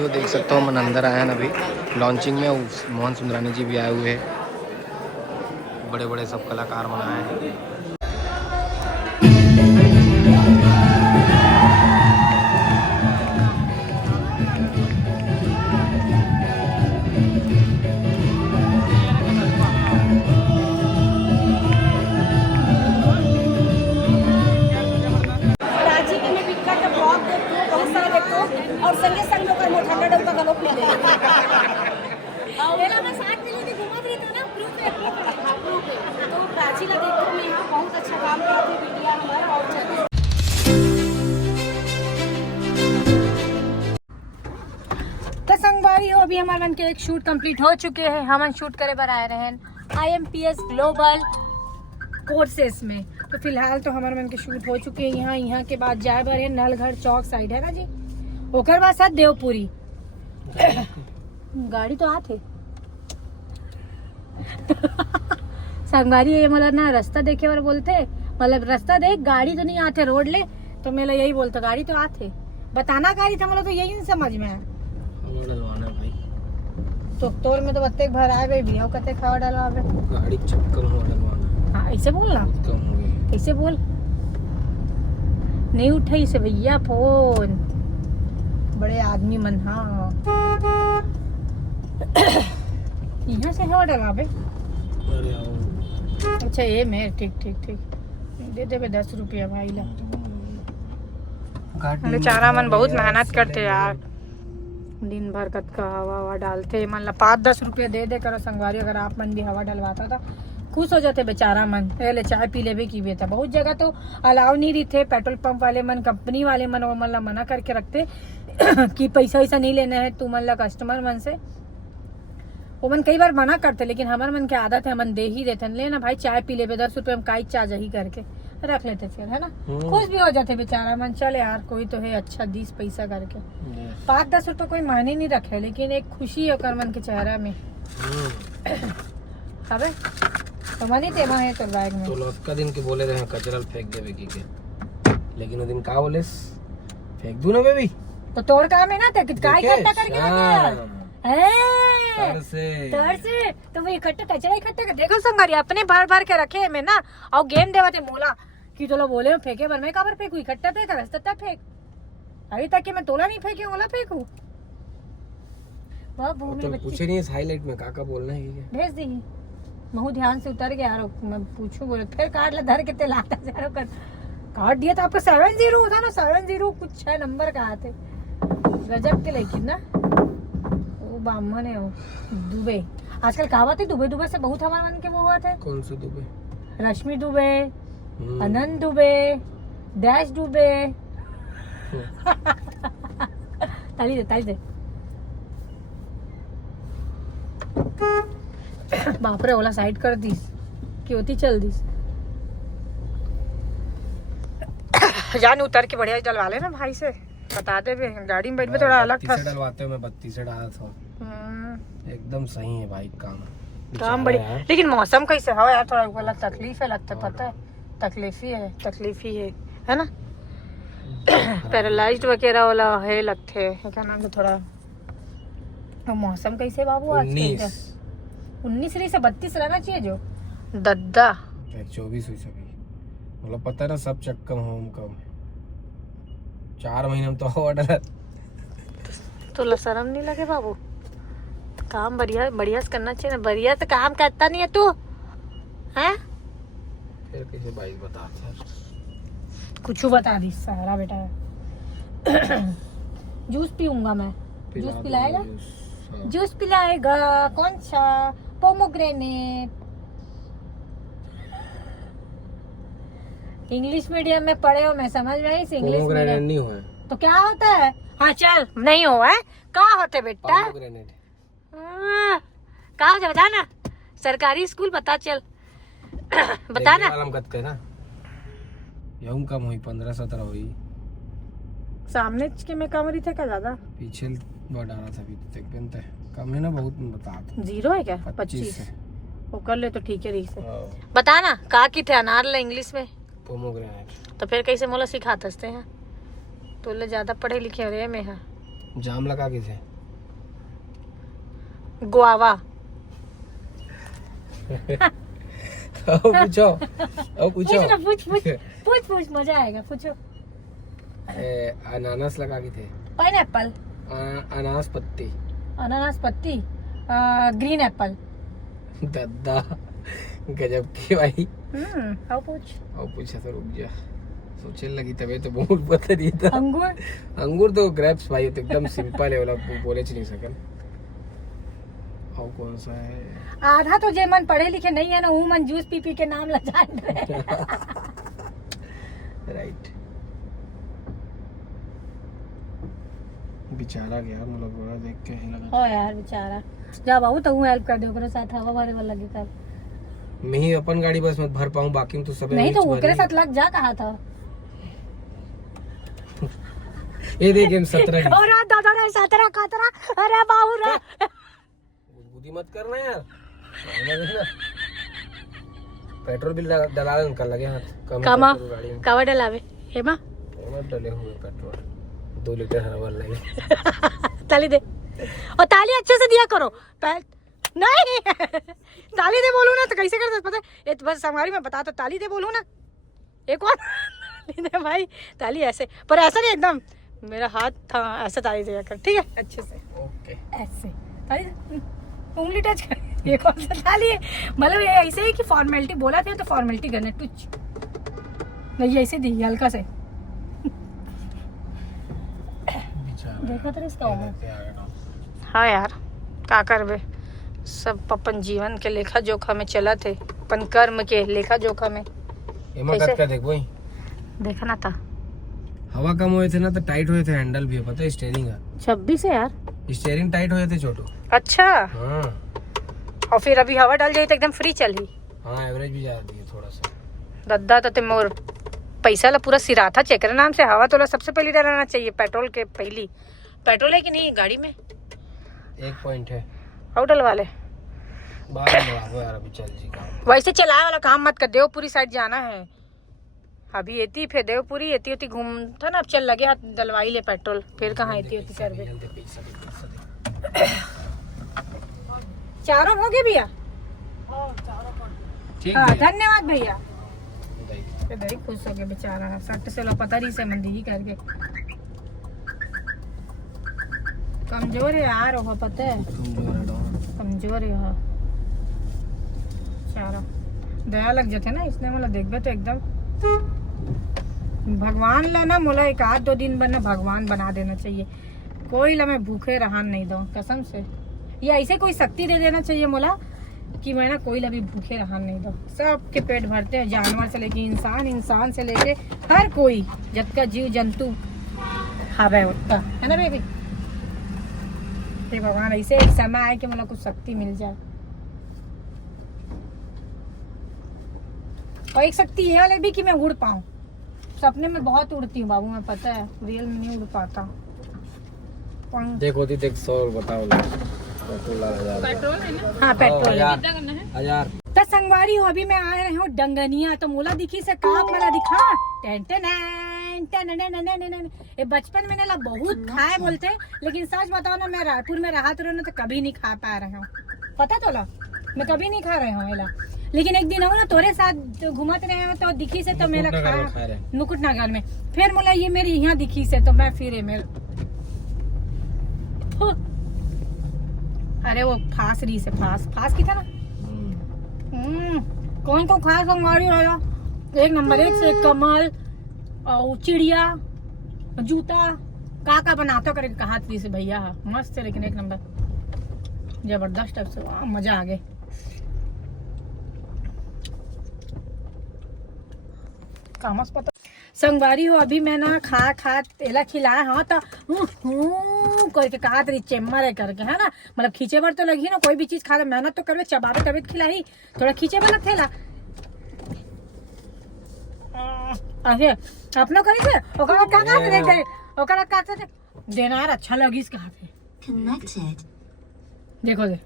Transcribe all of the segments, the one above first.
भाइयों देख सकते हो मन अंदर आया ना अभी लॉन्चिंग में। मोहन सुंदरानी जी भी आए हुए हैं, बड़े बड़े सब कलाकार बनाए हैं। और संगे संग लोग मोठा डोका गलोप ले ले मैं साथ में लेके घुमा रही था ना ग्रुप में तो प्राची का देखो मैं यहाँ बहुत अच्छा काम किया थे मीडिया हमारा और तो संगवारी हो अभी हमारे मन के एक शूट कंप्लीट हो चुके हैं। हम शूट करे पर आए रहे IMPS ग्लोबल कोर्सेस में। तो फिलहाल तो हमारे मन के शूट हो चुके हैं। यहाँ के बाद जाए बार नलघर चौक साइड है ना जी, ओकर बाद साथ देवपुरी गाड़ी तो आते संगवारी ये मतलब ना रास्ता देखे बार बोलते मतलब रास्ता देख गाड़ी तो नहीं आते रोड ले तो मैं यही बोलता गाड़ी तो आते बताना गाड़ी था मतलब तो यही नहीं समझ में भाई तो तोर में तो बत्ते भर आए भाई भैया कते खावा डालवावे गाड़ी चक्कर हो डलवाना। हाँ ऐसे बोल ना, कम हो गई ऐसे बोल नहीं उठाई से भैया फोन बड़े आदमी मन। हाँ यहाँ से हवा डलवावे। अरे आओ अच्छा ये मैं ठीक ठीक ठीक दे दे 10 रुपया भाई ला। बेचारा मन बहुत मेहनत करते यार, दिन भर कत का हवा डालते मन ला 5-10 रुपया दे दे करो संगवारी। अगर आप मन भी हवा डलवाता था खुश हो जाते बेचारा मन। पहले चाय पी ले भी की था। बहुत जगह तो अलाउ नहीं रही थे, पेट्रोल पंप वाले मन कंपनी वाले मन वो मन ला मना करके रखते कि पैसा वैसा नहीं लेना है तू मन ला कस्टमर मन से। वो मन कई बार मना करते लेकिन हमारे मन की आदत है मन दे ही देते लेना भाई चाय पी ले 10 रुपये हम काई चार्ज ही करके रख लेते फिर है ना। खुश भी हो जाते बेचारा मन। चल यार कोई तो है अच्छा 20 पैसा करके 5-10 रुपये कोई मायने नहीं रखे लेकिन एक खुशी है कर मन के चेहरा में। अबे तो मनी तेमा है तो बैग में तो लौटका दिन के बोले रहे कचरा फेंक देवे की के लेकिन वो दिन का बोले फेंक दूं ना बेबी तो तोड़ काम है ना तो का इकट्ठा करके तर से तो वो इकट्ठा कचरा इकट्ठा कर देखो संगारी अपने भर भर के रखे मैं ना और गेम देवते मोला कि तो बोले फेंके पर मैं काबर फेंकू इकट्ठा फेंक रास्ता फेंक अभी तक कि मैं तोला नहीं फेंकी ओला फेंकू वह भूमि तो पूछे नहीं हाईलाइट में काका बोलना है क्या भेज दी महू ध्यान से उतर गया मैं पूछू बोले फिर कार्ड ला धर के ते लाता जा कर कार्ड दिया था आपका 70 था ना 70 कुछ 6 नंबर का आते गजब के लेकिन ना वो बामन है वो दुबे आजकल कहावत है दुबे से बहुत हमारे मन के वो हुआ थे। कौन से दुबे? रश्मि दुबे, अनंत दुबे, डैश दुबे ताली दे बापरे ओला साइड कर दीस कि होती चल दीस जान उतर के बढ़िया डलवा ले ना भाई से बता दे गाड़ी में बैठ में थोड़ा अलग था डलवाते हो मैं 32 से डाला था एकदम सही है भाई काम बढ़िया। लेकिन मौसम कैसे हो यार थोड़ा अलग तकलीफ है लगता पता है तकलीफ ही है ना पैरालाइज्ड वगैरह वाला है लगते है क्या नाम है थोड़ा। मौसम कैसे बाबू आज 19 से 32 रहना चाहिए जो दद्दा 24 हुई सभी मतलब पता है ना सब चक्कर होम कम 4 महीने में तो ऑर्डर तो शर्म नहीं लगे बाबू काम बढ़िया से करना चाहिए ना। बढ़िया से काम करता नहीं है तू हैं फिर कैसे भाई बता कुछ बता दी सारा बेटा जूस पीऊंगा मैं जूस पिलाएगा जूस पिलाएगा कौन सा पोमोग्रेनेट। इंग्लिश मीडियम में पढ़े हो मैं समझ में आई इंग्लिश मीडियम नहीं हुआ तो क्या होता है। हाँ चल नहीं हुआ है कहाँ होते बेटा कहाँ हो बता ना सरकारी स्कूल बता चल बता ना यही कम हुई 15-17 हुई सामने के में कम रही थे क्या ज्यादा पीछे बढ़ा रहा था अभी कम है ना बहुत बता 0 है क्या 25 वो कर ले तो ठीक है रही से बता ना कहा की थे अनार ले इंग्लिश में पोमोग्रेनेट तो फिर कैसे मोला सिखाते हैं तो ले ज्यादा पढ़े लिखे रहे में है जाम लगा के थे गुआवा। पूछो पूछ ना, पूछ मजा आएगा, पूछो। अनानास लगा के थे। पाइनएप्पल। अनानास पत्ती। अनानास पत्ती। Green Apple. दद्दा गजब की भाई। आओ पूछ। और पूछा तो रुक जा, सोचने लगी तबे तो बहुत पता नहीं था। अंगूर। अंगूर तो ग्रेप्स भाई, तो एकदम सिंपल है वाला, बोले नहीं सकन। और कौन सा है? आधा तो जे मन पढ़े लिखे नहीं है ना, वो मन जूस पी पी के नाम लजान रहे। राइट। बेचारा गया मतलब बड़ा देख के ही लगा। हो यार बेचारा, जा बाबू तो हेल्प कर दे, ओकरे साथ हवा भरे वाला लगे तब। मैं ही अपन गाड़ी बस मत भर पाऊं, बाकी में तो सब नहीं तो ओकरे साथ लग जा, कहा था। ये देख हम 17 की। और दादा रे 17 कातरा, अरे बाबू रे बुद्धि मत करना यार। पेट्रोल बिल डला निकल लगे हाथ कामा गाड़ी में। कावा डलावे हेमा मत डले हुए पेट्रोल 2 लीटर हवा लगे। ताली दे, और ताली अच्छे से दिया करो। नहीं ताली दे बोलू ना तो कैसे करते पता है, ये तो बस संगवारी में बता, तो ताली दे बोलू ना एक और ताली दे भाई, ताली ऐसे, पर ऐसा नहीं एकदम मेरा हाथ था ऐसे, ताली दिया कर, ठीक है अच्छे से। ओके ऐसे ताली दे, उंगली टच कर, ये कौन सा ताली है, मतलब ये ऐसे ही कि फॉर्मेलिटी बोला था तो फॉर्मेलिटी करने टच नहीं, ऐसे दी हल्का से। देखा था इसका हाँ यार का करबे, सब अपन जीवन के लेखा जोखा में चला थे, अपन कर्म के लेखा जोखा में। का देख भाई, देखा ना था हवा कम हुए थे ना तो टाइट हुए थे, हैंडल भी है पता है, स्टीयरिंग का 26 है यार, स्टीयरिंग टाइट हुए थे छोटू। अच्छा हाँ और फिर अभी हवा डाल जाए तो एकदम फ्री चली। हाँ एवरेज भी जा रही है थोड़ा सा। दद्दा तो मोर पैसा ला पूरा सिराथा चेकर नाम से, हवा तो सबसे पहले डलाना चाहिए, पेट्रोल के पहली। पेट्रोल है कि नहीं गाड़ी में? 1 पॉइंट है और डलवा ले बाहर यार, अभी चल जी काम। वैसे चलाए वाला काम मत कर, देवपुरी साइड जाना है अभी, एती फिर देवपुरी एती होती घूमता ना, अब चल लगे हाथ डलवाई ले पेट्रोल, फिर कहाँ एती होती सर्वे। चारों हो गए भैया, ठीक हाँ है धन्यवाद भैया। बड़ी खुश हो गए बेचारा, सट से पता नहीं से मंदी करके कमजोर है यार, वो पता है कमजोर है हाँ। चारा दया लग जाते ना इसने, मतलब देखबे तो एकदम भगवान ला ना, मोला 1-2 दिन बना भगवान बना देना चाहिए, कोई ला मैं भूखे रहन नहीं दो कसम से, या ऐसे कोई शक्ति दे देना चाहिए मोला कि मैं ना कोई ला भी भूखे रहन नहीं दो। सबके पेट भरते हैं, जानवर से लेके इंसान, इंसान से लेके हर कोई, जब का जीव जंतु हवे उतना है ना बेबी। भगवान ऐसे एक समय आए कि मतलब कुछ शक्ति मिल जाए, और एक शक्ति ये वाली भी कि मैं उड़ पाऊँ, सपने में बहुत उड़ती हूँ बाबू, मैं पता है रियल में नहीं उड़ पाता। देखो देख 100 बताओ पेट्रोल है ना, हाँ पेट्रोल हजार। तो संगवारी हो, अभी मैं आ रही हूँ डंगनिया, तो मोला दिखी से काप मला दिखा ये बचपन में ना बहुत खाए बोलते, लेकिन सच बताओ ना मैं रायपुर में रहा तो ना तो कभी नहीं खा पा रहा हूँ, पता तो ला मैं कभी नहीं खा रही हूँ, लेकिन एक दिन हो ना तोरे साथ घूमत रहे हो तो दिखी से तो मेरा खा मुकुट नगर में, फिर मोला ये मेरी यहाँ दिखी से तो मैं फिर मेरे अरे वो फांस रही से फांस की था ना। कौन को खास संगवारी आया, 1 नंबर 1 से कमल और चिड़िया जूता का बनाता करके कहा थी से भैया, मस्त है लेकिन 1 नंबर जबरदस्त टाइप से, मजा आ गया। कामस पता संगवारी हो, अभी मैं ना खा तेला खिलाया हाँ तो करके कहा तेरी चेम्मर है करके है ना, मतलब खींचे भर तो लगी ना, कोई भी चीज खा मेहनत तो करवे, चबावे तबे खिलाई, थोड़ा खींचे भर थेला अरे अपना करे थे ओकरा का देख ओकरा का देना यार, अच्छा लगी इसके हाथ में कनेक्टेड, देखो दे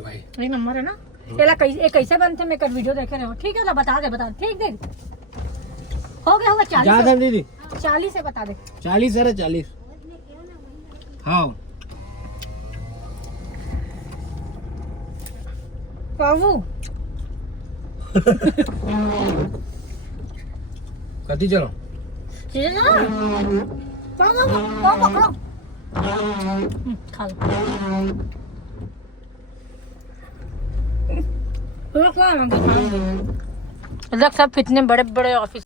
भाई 1 नंबर है ना। एला कैसे बनते मैं कर वीडियो देखे रहे हो, ठीक है ना बता दे ठीक दे हो गया होगा 40 ज्यादा दीदी 40 से बता दे 40 है 40 हाँ बाबू कति चलो चीज़ ना पापा पकड़ो खा लो सब कितने बड़े बड़े ऑफिस।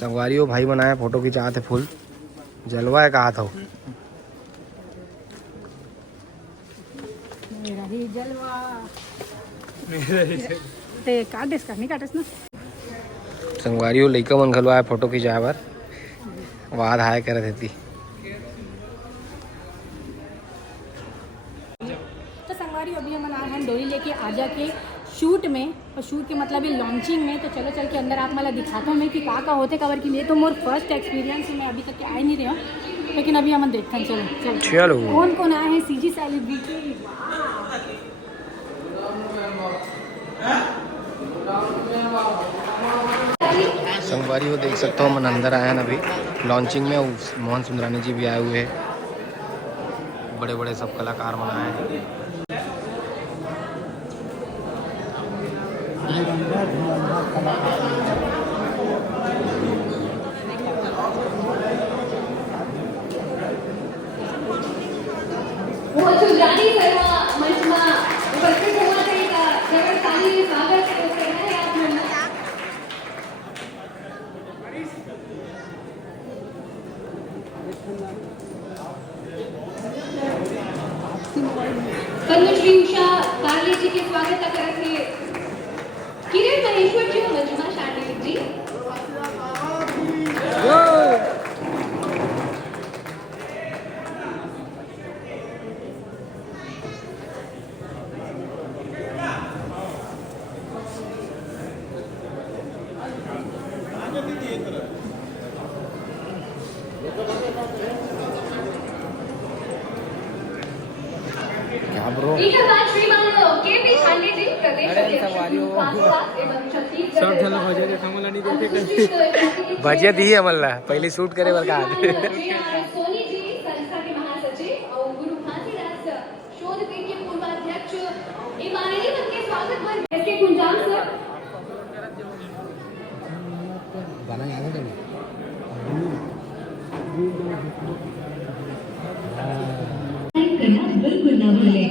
संगवारी भाई बनाया फोटो खिंचाते फुल जलवा है कहा था मेरा ही जलवा ते काटेस का नहीं काटेस ना संगवारी लइका मन घलवाए फोटो खिंचाए बर वाद हाय करे थी। तो संगवारी अभी हम आए हैं डोरी लेके आजा के शूट में और शूट के मतलब ये लॉन्चिंग में। तो चलो चल के अंदर आप मला दिखाता हूँ मैं कि का होते कवर की। ये तो मोर फर्स्ट एक्सपीरियंस मैं अभी तक आ नहीं रहा हूँ, लेकिन अभी हम देखते हैं। चलो चलो कौन कौन आए हैं सीजी सेलिब्रिटी। संगवारी देख सकते हो मन अंदर आए हैं अभी लॉन्चिंग में। मोहन सुंदरानी जी भी आए हुए हैं, बड़े बड़े सब कलाकार मन आए हैं। सुंदरानी सर्व मंचમાં ઉપસ્થિત હોવા માટે જગતતાલી સ્વાગત કરते हैं आप पद्मश्री उषा पार्ले जी के स्वागत करत है किरण महेश्वर जी मंचમાં शांडिल जी। क्या ब्रो इसके बाद श्रीमान केपी खांडे जी प्रदेश सब झलक हो जाएगा कमला नहीं देखे बजे दी है मल्ला पहले शूट करे बर का सोनी जी संस्था के महासचिव और गुरु घासीदास शोध पीठ के पूर्वाध्यक्ष इमानली उनके स्वागत पर इसके गुंजाम सर गाना याद है बिल्कुल ना भूले।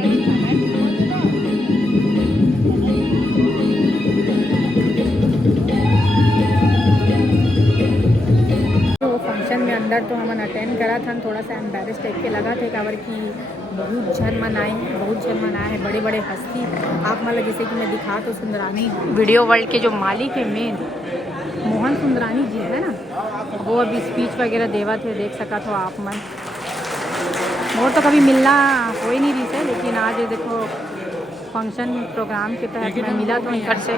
तो फंक्शन में अंदर तो हमन अटेंड करा था, थोड़ा सा एम्बेरस टाइप के लगा थे काबर की बहुत झन मनाए हैं बड़े बड़े हस्ती। आप मतलब जैसे कि मैं दिखा तो सुंदरानी वीडियो वर्ल्ड के जो मालिक है मेन मोहन सुंदरानी जी है ना, वो अभी स्पीच वगैरह देवा थे, देख सका तो आप मन। और तो कभी मिलना हो ही नहीं रही से, लेकिन आज देखो फंक्शन प्रोग्राम के तहत मैं मिला तो घर से।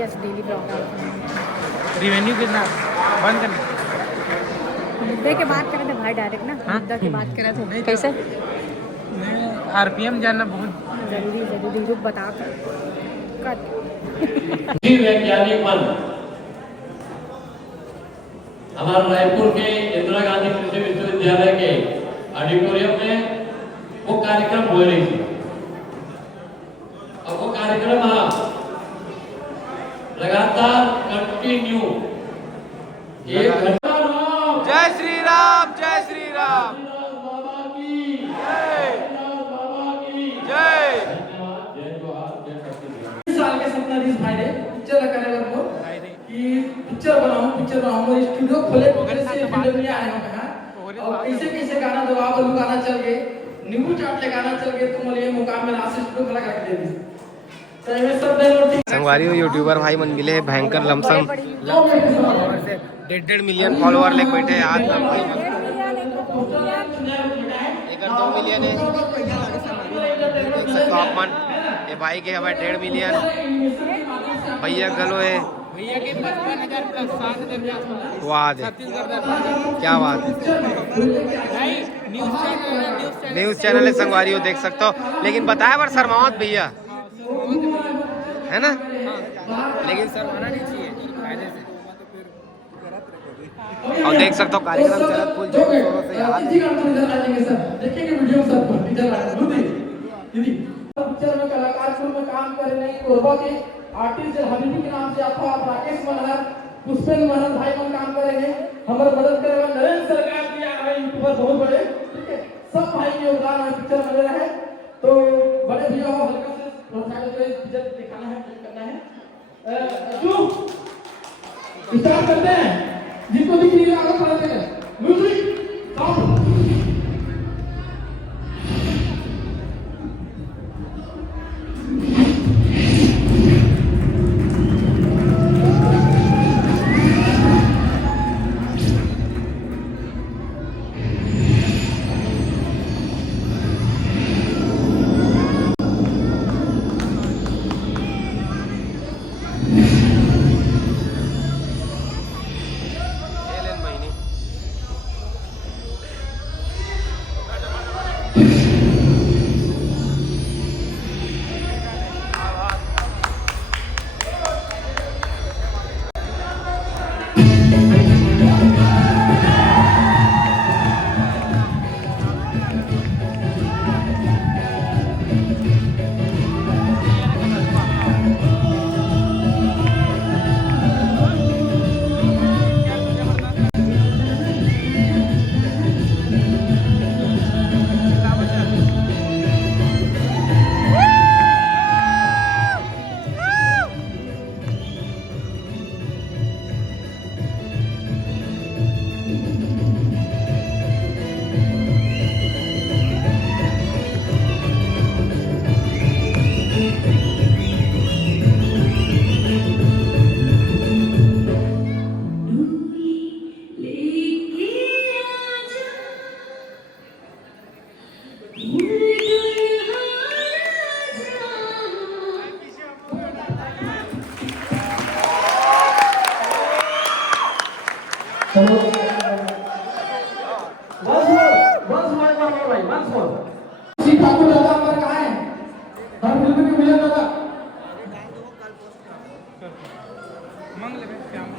Yes daily programme. रिवेन्यू कितना बंद करना मुद्दे के बात करे थे भाई डायरेक्ट ना, मुद्दा की बात करे थे कैसे आरपीएम जानना बहुत जरूरी रुक बता कर वैज्ञानिक मन हमारे रायपुर के इंदिरा गांधी कृषि विश्वविद्यालय के ऑडिटोरियम में वो कार्यक्रम हो रही थी। अब वो कार्यक्रम लगातार कंटिन्यू एक घंटा। जय श्री राम जय श्री राम बाबा की बाबा की जय। साल के सपना रिस भाई ने पिक्चर करने को कि पिक्चर बनाऊं और स्टूडियो खोले से फिल्म में आया हूं और कैसे गाना दबा बलू गाना चल गए नींबू चाट ले गाना चल गए तो मुझे मुकाम में लास्ट स्टूडियो खड़ा करके दे दी। तो ये सब संगवारी यूट्यूबर भाई मन मिले हैं भयंकर लमसम 1.5 मिलियन फॉलोअर लेके बैठे हैं आज तक भाई। 2 मिलियन है देख सकते हो आप मन। ये भाई के हमारे 1.5 मिलियन भैया गलो है भैया के 55,000 प्लस 7,000 वाद है क्या बात है। न्यूज चैनल है संगवारी देख सकते हो, लेकिन बताया बार शर्मावत भैया है ना, लेकिन शर्माना नहीं चाहिए फायदे से। और देख सकते हो कार्यक्रम चला फुल जोरों से यहाँ इसी गाने में इधर आ जाएंगे सर, देखेंगे वीडियो में सब इधर आ जाएंगे दीदी पिक्चर में कलाकार फिल्म में काम कर रहे हैं कोरबा के आर्टिस्ट हबीबी के नाम से आपको आप राकेश मनहर पुष्पेंद्र मनहर भाई मन काम करेंगे हमारे मदद करेगा नरेंद्र सरकार भी आ रहे यूट्यूबर बहुत बड़े, ठीक है, सब भाई के योगदान है पिक्चर बन रहा है। तो बड़े भैया को हल्का से प्रोत्साहन करके पिक्चर दिखाना है, करना है। स्टार्ट करते हैं, जिनको दिख रही है आगे बढ़ते हैं। Music start.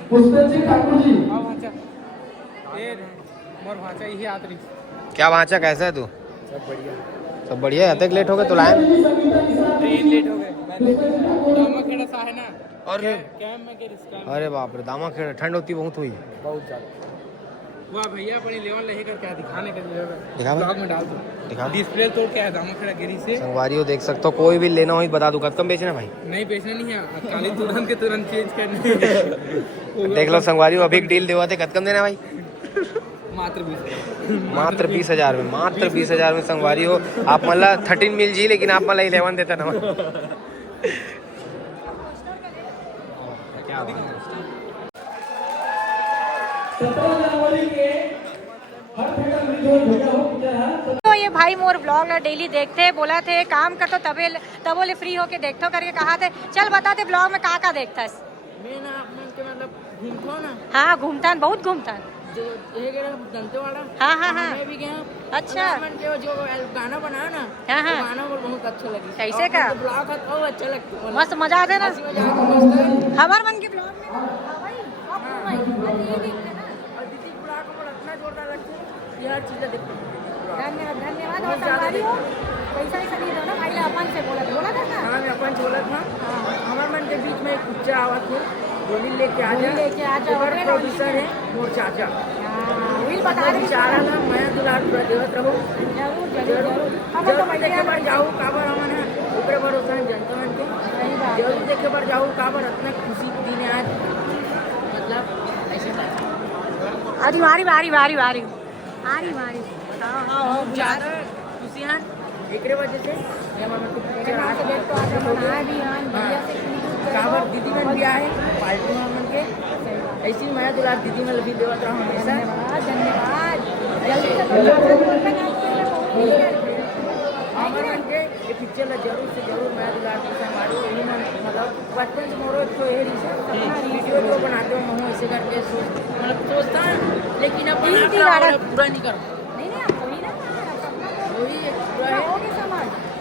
पुष्पेंद्र सिंह ठाकुर जी क्या भांचा कैसा है तू? सब बढ़िया है। लेट हो गए तो लाए ट्रेन लेट हो गए और अरे बाप रे दामा खेड़ा ठंड होती बहुत हुई बहुत ज्यादा। वाह भैया बड़ी लेवल रहेगा क्या दिखाने के लिए दिखा ब्लॉग में डाल दो। दिखा डिस्प्ले तोड़ के आया दामा खेड़ा गिरी से। संगवारियों देख सकते हो, कोई भी लेना हो बता दूं, कम बेचना भाई नहीं बेचना नहीं है, काली तुरंत के तुरंत चेंज करने। देख लो संगवारियों अभी डील देवा थे, कम देना भाई मात्र 20,000 में, मात्र 20,000 में संगवारी हो आप मतलब 13 मिल जी, लेकिन आप मतलब 11 देता ना। क्या 17 जनवरी के हर थिएटर रिलीज हो गया हो पिक्चर है। तो ये भाई मोर ब्लॉग डेली देखते हैं, बोला थे काम कर तो तब बोले फ्री होके देखते करके कहा थे चल बताते ब्लॉग में का देखता है। मैं ना मतलब घूमता ना। हाँ घूमता बहुत घूमता जो दंतेवाड़ा। हाँ हाँ हाँ मैं भी गया। अच्छा के जो गाना बनाया ना, हाँ हाँ गाना वो बहुत अच्छा लगी। कैसे का ब्लॉग बहुत अच्छा लगता है, मस्त मजा आता है ना हमारे मन के ब्लॉग धन्यवाद धन्यवाद और संगवारियों पैसा ही सभी दो ना भाई अपन से बोला था ना। हाँ मैं अपन बोला था हमारे मन के बीच में एक पिक्चर आवा थी गोली लेके आ जा प्रोड्यूसर है मोर चाचा विल बता दे चारा था मैं दुलार पूरा देवत रहूं जरूर देखे बार जाऊँ काबर हमन है ऊपर भरोसा है जनता मन के जरूर देखे बार जाऊँ काबर इतना खुशी दिन आज मतलब ऐसे आज मारी बारी बारी बारी आरी मारी ज्यादा खुशियाँ एक वजह से काबर दीदी मन भी आए पार्टी मन के ऐसी मैं दुलार दीदी में भी देवत रहा हमेशा। धन्यवाद ये पिक्चर ला जरूर से जरूर मैं दुलार हमारे यही मतलब बचपन से मोरो तो यही वीडियो तो बनाते हो मैं ऐसे करके मतलब सोचता है लेकिन अब पूरा नहीं करो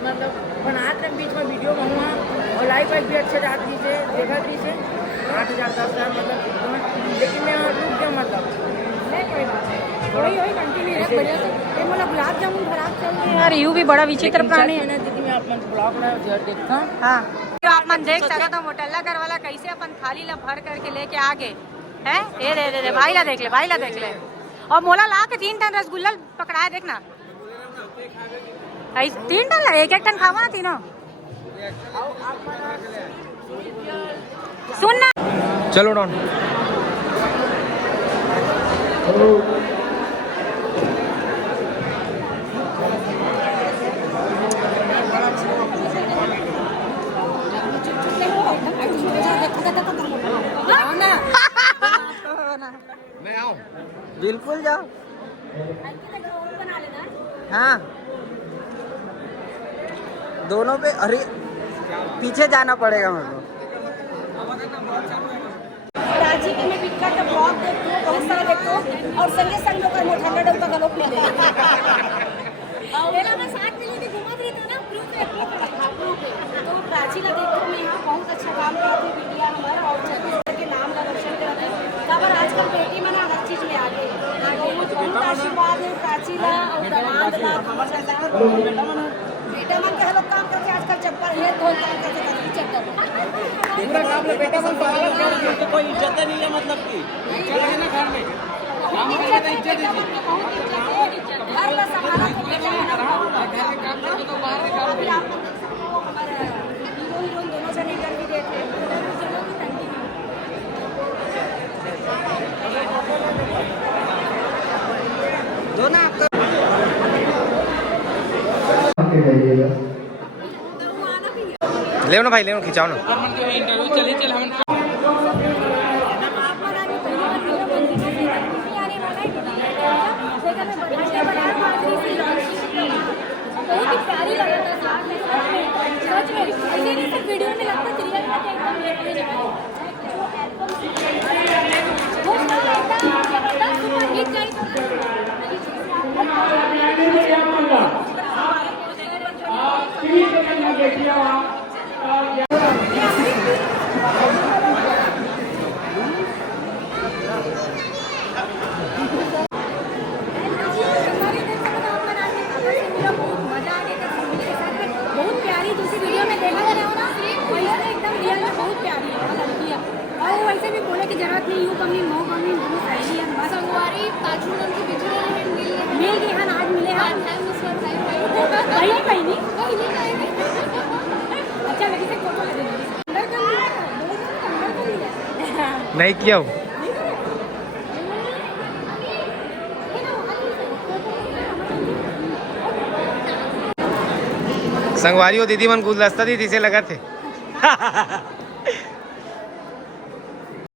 मतलब बनाते हैं बीच में वीडियो में हुआ और लाइव वाइफ भी अच्छे जाती से देखा थी से 8,000 10,000 मतलब लेकिन मैं रुक गया मतलब कोई बात नहीं, वही कंटिन्यू रख बढ़िया से। ये मोला गुलाब जामुन खराब चल रहे यार, यू भी बड़ा विचित्र प्राणी है। दीदी मैं अपन ब्लॉग में देखता हूँ। हाँ तो आप मन देख सकते हो मोटल्ला घर वाला कैसे अपन थाली ला भर करके लेके आ गए हैं। ये दे भाई ला देख ले, भाई ला देख ले। और मोला ला के 3 टन रसगुल्ला पकड़ाए देखना, 3 टन ला, 1-1 टन खावा ना तीनों। सुन ना, चलो डॉन। मैं आऊं? बिल्कुल जाओ। हाँ दोनों पे, अरे पीछे जाना पड़ेगा मेरे को। रांची के में बिक्का का ब्लॉग देखते हो, बहुत सारा देखते हो, और संगे संग लोग का 100 का गलोप ले ले। मैं साथ में लेके घुमा रही थी ना ग्रुप पे, तो प्राची ला देखो मैं यहाँ बहुत अच्छा काम करती हूँ, बिटिया हमारा और छत्तीसगढ़ के नाम का रोशन करते हैं। तब आजकल बेटी में ना हर चीज में आगे बहुत आशीर्वाद है प्राची ला और दमाद ला बेटा मन के लोग काम करके आजकल चप्पल है तो काम करके कभी चक्कर पूरा काम में बेटा मन पाला कर, कोई इज्जत नहीं है, मतलब की इज्जत है ना घर में, काम करने का इज्जत है। घर का सहारा तो बेटा घर के काम करके तो बाहर के काम अभी आप लोग देख सकते हो हमारे हीरो हीरोइन दोनों जने इधर भी देखे चलो की कंटिन्यू दो ना आपका ले ना भाई, ले खिंचाओ ना। इंटरव्यू चली चल हम प्यारी लग रहा था सच में, वीडियो में लगता बहुत प्यारी, दूसरी वीडियो में देखा गया हो ना वैसे एकदम रियल में बहुत प्यारी है लड़की है। और वैसे भी बोले की जरूरत नहीं, यूँ कमी मो कमी बहुत सही है। बस संगवारी पाँचों रंग की बिजली मिल गई है, आज मिले हैं वही कहीं नहीं। अच्छा लगी से फोटो ले नहीं किया हूँ। संगवारी हो दीदी मन गुलदस्ता दी से लगा थे।